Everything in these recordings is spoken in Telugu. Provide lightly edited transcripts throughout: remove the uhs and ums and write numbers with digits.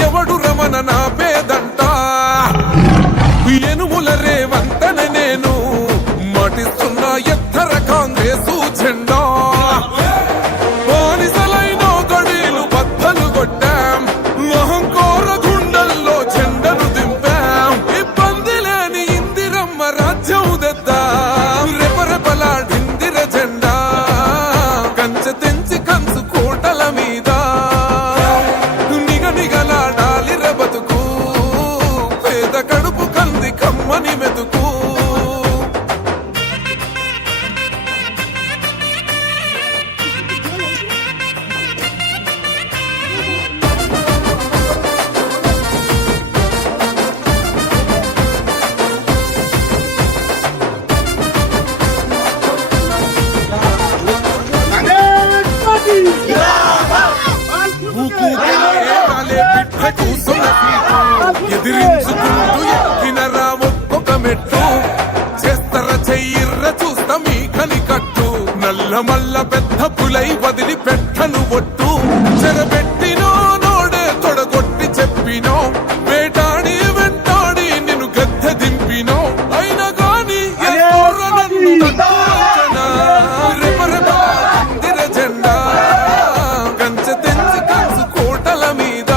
ఎవడు రమణ నా పేదంట ఎనుముల రేవంతన నేను మాటిస్తున్నా ఎత్తర కాంగ్రెసు జెండా బానిసలైన గడీలు బద్దలు కొట్టాం మహంకోర గుండెల్లో జెండను దింపాం ఇబ్బంది లేని ఇందిరమ్మ రాజ్యం తెద్దాం రెపరెపలాడిందిర జెండా కంచె తెంచి కంచు కోటల మీద నిగనిగలాడాలి బతుకు పేద కడుపు కంది కమ్మని మెతుకు ఎదిరించుకుంటూ ఎక్కినరా ఒక్కొక్క మెట్టు చేస్తర చెయ్యిర్ర చూస్తా మీ కని కట్టు నల్ల మల్ల పెద్ద పులై వదిలి పెట్టను ఒట్టు చెరబెట్టినో నోడే తొడగొట్టి చెప్పినో వేటాడి వెంటాడి నిన్ను గద్దె దింపినో అయినా గాని రెపరెపర జెండా కంచె తెంచి కంచు కోటల మీద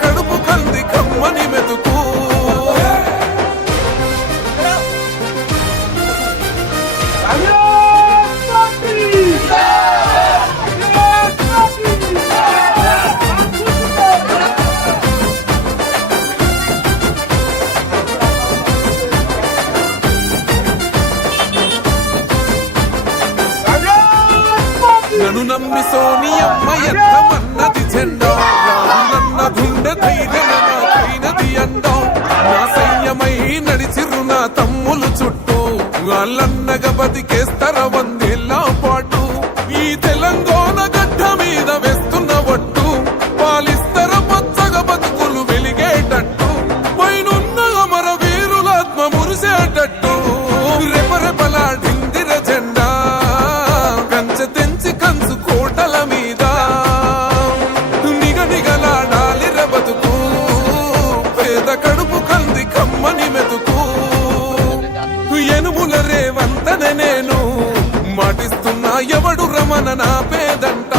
కడుపు కంది కమ్మని మెతుకు నన్ను నమ్మి సోనియమ్మ ఎత్తమన్నది జెండా రాహులన్న గుండె ధైర్యమైనది అండం నా సైన్యమై నడిచిరు నా తమ్ములు చుట్టూ వాళ్ళన్నగా బతికేస్తర వందేళ్ల పాటు ఈ తెలంగాణ గడ్డ మీద వేస్తున్న ఒట్టు పాలిస్తర పచ్చగా బతుకులు వెలిగేటట్టు పైనున్న అమర వీరులాత్మ మురిసేటట్టు రెపరెపలాడిందిర జెండా కంచె తెంచి కంచు కోటల మీద నిగనిగలాడాలి బతుకు పేద కడుపు కంది కమ్మని మెతుకు ఎనుముల రేవంతన నేను మాటిస్తున్నా ఎవడు రమణ నా పేదంట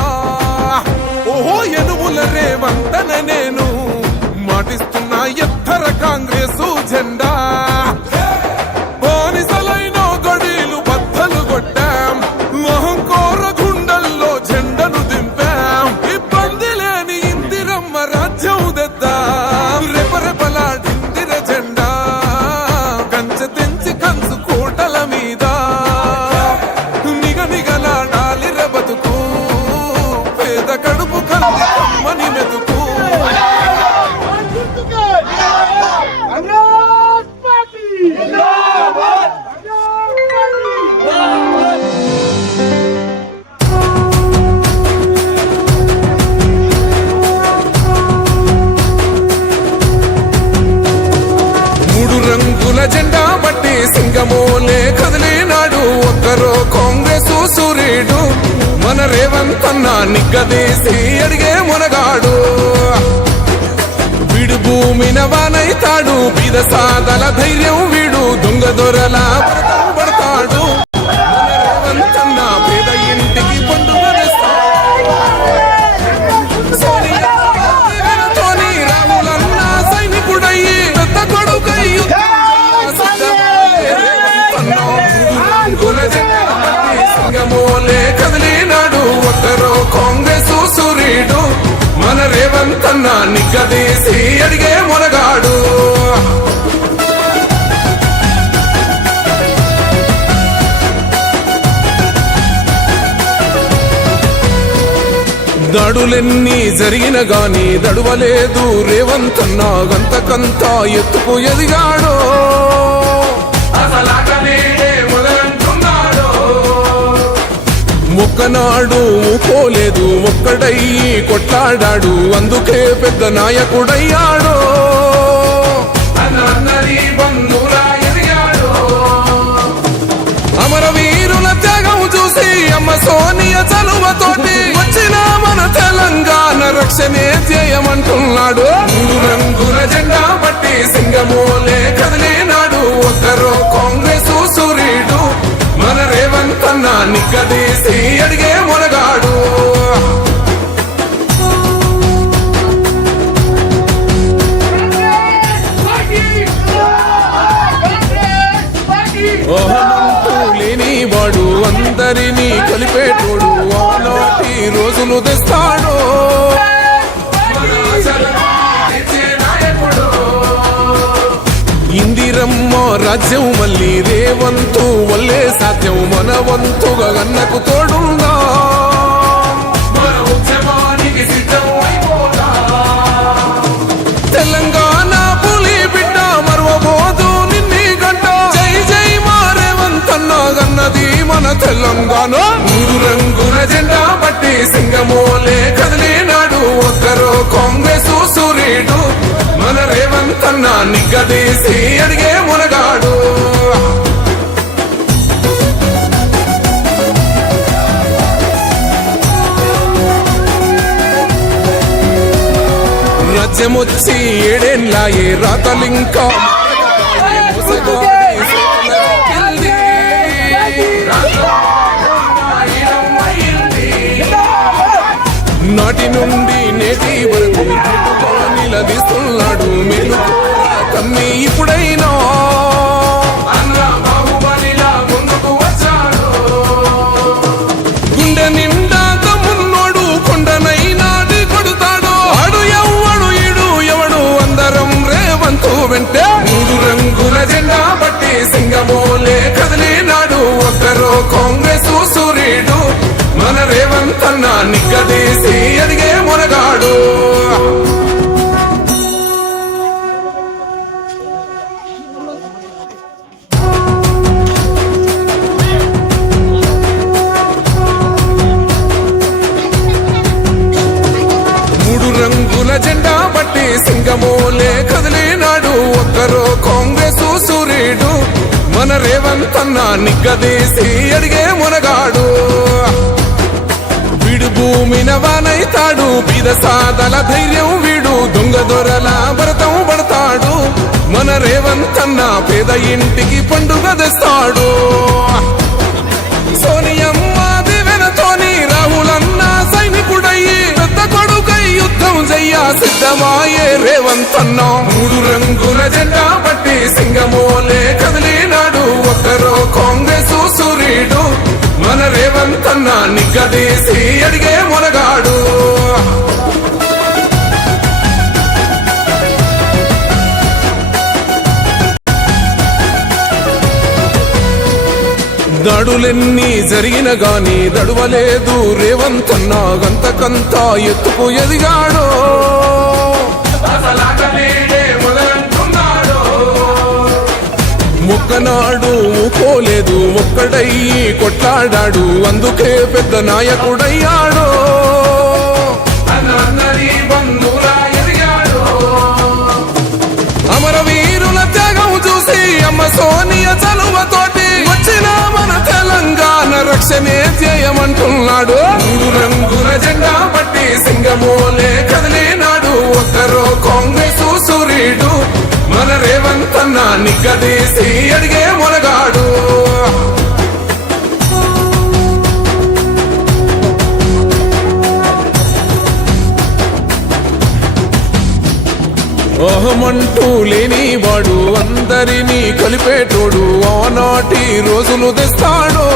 ఓహో ఎనుముల రేవంతన నేను మాటిస్తున్నా ఎత్తర కాంగ్రెసు జెండా బానిసలైన గడీలు బద్దలు కొట్టాం మహంకోర గుండెల్లో జెండను దింపాం ఇబ్బంది లేని ఇందిరమ్మ రాజ్యం తెద్దాం రెపరెపలాడిందిర జెండా కంచె తెంచి కంచు కోటల మీద నిగనిగలాడాలి బతుకు పేద కడుపు కంది కమ్మని మెతుకు జెండా బట్టి సింగమోలే కదిలినాడు ఒక్కరో కాంగ్రెసు సూర్యుడు మన రేవంతన్న నిగ్గదీసి అడిగే మునగాడు వీడు భూమిన వానైతాడు బీద సాదల ధైర్యం వీడు దొంగ దొరల పడతాడు మన రేవంతన్న పేద ఇంటికి పండుగ రాహులన్న సైనికుడయ్యి పెద్ద కొడుకయ్యు సింగమోలే కదిలినాడు ఒక్కరో కాంగ్రెసు సూర్యుడు మన రేవంతన్న నిగ్గదీసి అడిగే మునగాడు దాడులెన్ని జరిగిన గాని దడువలేదు రేవంతన్న గంతకంతా ఎత్తుకు ఎదిగాడో ఒక్కనాడు ఊకోలేదు ఒక్కడయ్యి కొట్లాడాడు అందుకే పెద్ద నాయకుడయ్యాడో అమరవీరుల త్యాగం చూసి అమ్మ సోనియ చలువతో రోజులు తెస్తాడు. ఇందిరమ్మ రాజ్యం మళ్ళీ రేవంతు వల్లే సాధ్యం, మన వంతుగా గన్నకు తోడుందా. తెలంగాణ పులి బిడ్డ మరవబోదు నిన్ని గంట, జై జై మా రేవంతన్న గన్నది మన తెలంగాణ. మూడు రంగుల జెండా బట్టి సింగమోలే కదిలినాడు, ఒక్కరో కాంగ్రెస్ సూర్యుడు, మన రేవంతన్న నిగ్గదీసి అడిగే మునగాడు. రాజ్యమొచ్చి ఏడేళ్ళాయే రాతలింకా నాటి నుండి నేటి వరకు నిలదీస్తున్నాడు మేలు తమ్మి. ఇప్పుడైనా గుండె నిండా తమ్మున్నోడు కొండనైనా కొడుతాడు, ఆడు ఎవ్వడు ఈడు ఎవడు అందరం రేవంతు వెంటే. మూడు రంగుల జెండా బట్టి సింగమోలే కదిలినాడు, ఒక్కరో కాంగ్రెస్ సూర్యుడు, మన రేవంతన్న నిగ్గదీసి అడిగే మునగాడు. మూడు రంగుల జెండా బట్టి సింగమోలే కదిలినాడు, ఒక్కరో కాంగ్రెస్ సూర్యుడు, మన రేవంతన్న నిగ్గదీసి అడిగే మునగాడు. వీడు భూమిన వానైతాడు, బీద సాదల ధైర్యం వీడు, దొంగ దొరల భరతం పడతాడు, మన రేవంతన్న పేద ఇంటికి పండుగ తెస్తాడు. సోనియమ్మ దివెనతోని రాహులన్న సైనికుడయ్యి, పెద్ద కొడుకై యుద్ధం చెయ్య సిద్ధమాయే రేవంతన్న. మూడు రంగుల జెండా బట్టి సింగమోలే కదిలినాడు, ఒక్కరో కాంగ్రెస్ సూర్యుడు, మన రేవంతన్న నిగ్గదీసి అడిగే మునగాడు. దాడులెన్ని జరిగిన గాని దడువలేదు రేవంతన్న, గంతకంత ఎత్తుకు ఎదిగాడు. ఒక్కనాడు పోలేదు, ఒక్కడయ్యి కొట్లాడాడు, అందుకే పెద్ద నాయకుడయ్యాడు. అమరవీరుల త్యాగం చూసి అమ్మ సోనియ చలువతోటి వచ్చిన మన తెలంగాణ రక్షణే చేయమంటున్నాడు. మూడు రంగుల జెండా బట్టి సింగమోలే కదిలినాడు, ఒక్కరో కాంగ్రెస్ సూర్యుడు, మన రేవంతన్న నిగ్గదీసి అడిగే మునగాడు. ఓహమంటూ లేనివాడు, అందరినీ కలిపేటోడు, ఆనాటి రోజులు తెస్తాడు,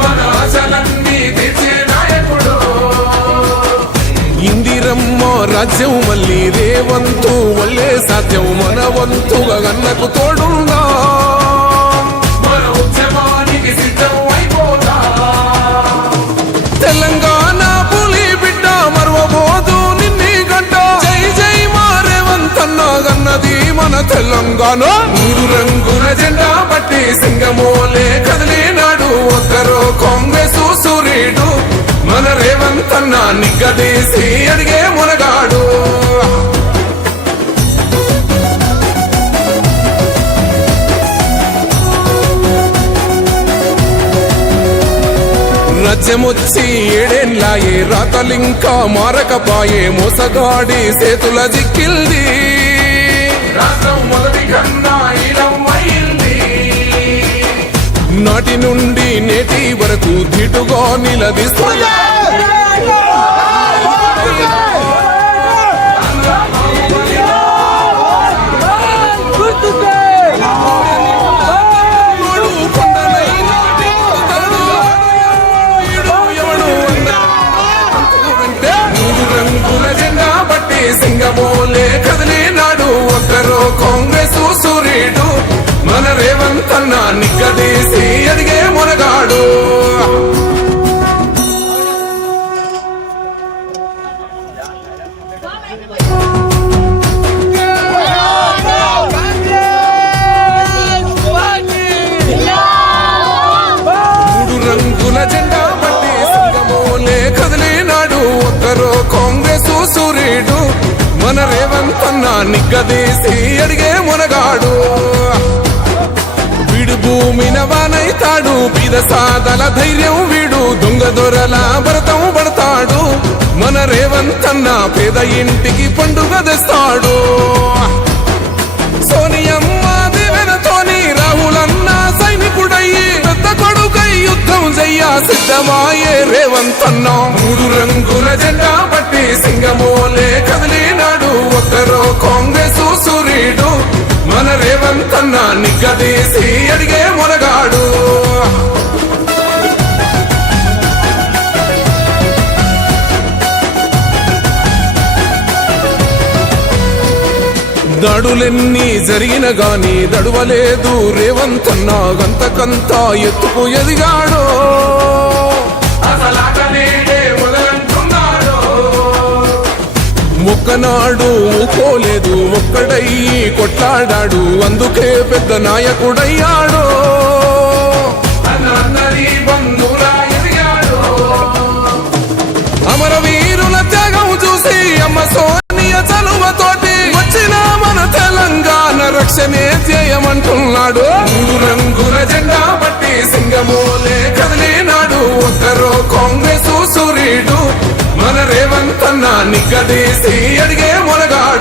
మన ఆశలన్నీ తీర్చే నాయకుడు. ఇందిరమ్మ రాజ్యం మళ్ళీ రేవంతు వల్లే సాధ్యం, మన వంతుగా గన్నకు తోడుందా. మన ఉద్యమానికి సిద్ధం అయిపోతా, తెలంగాణ పులి బిడ్డ మరవబోదు నిన్ని గంట, జై జై మా రేవంతన్న గన్నది మన తెలంగాణ. మూడు రంగుల జెండా బట్టి సింగమోలే కదిలినాడు, ఒక్కరో కాంగ్రెస్ సూర్యుడు, మన రేవంతన్న నిగ్గదీసి అడిగే మునగాడు. రాజ్యమొచ్చి ఏడేళ్ళాయే రాతలింకా మారకపాయే, మోసగాడి చేతుల జిక్కిల్ది, రాష్ట్రం మొదటి కన్నా ఇలమైంది. నాటి నుండి నేటి వరకు ధీటుగా నిలదీస్తున్నా మన రేవంతన్న నిగ్గదీసి అడిగే మునగాడు వీడు భూమిన వానైతాడు బీద సాదల ధైర్యం వీడు దొంగ దొరల భరతం పడతాడు మన రేవంతన్న పేద ఇంటికి పండుగ తెస్తాడు సోనియమ్మ దివెనతోని రాహులన్న సైనికుడయ్యి పెద్ద కొడుకై యుద్ధం చెయ్య సిద్ధమాయే రేవంతన్న మూడు రంగుల జెండా పట్టి సింగమోలే కదిలినాడు ఒక్కరో కాంగ్రెస్ సూర్యుడు మన రేవంతన్న నిగ్గదీసి అడిగే మునగాడు దడులెన్ని జరిగిన గాని దడువలేదు రేవంతన్న గంతకంత ఎత్తుకు ఎదిగాడో ఒక్కనాడు ఊకోలేదు ఒక్కడయ్యి కొట్లాడాడు అందుకే పెద్ద నాయకుడయ్యాడో అమరవీరుల త్యాగం చూసి అమ్మ సోనియ చలువతోటి వచ్చిన మన తెలంగాణ రక్షణే చేయమంటున్నాడు మూడు రంగుల జెండా పట్టి సింగమోలే కదిలినాడు ఒక్కరో కాంగ్రెస్ సూర్యుడు మన రేవంతన్న నిగ్గదీసి అడిగే మునగాడు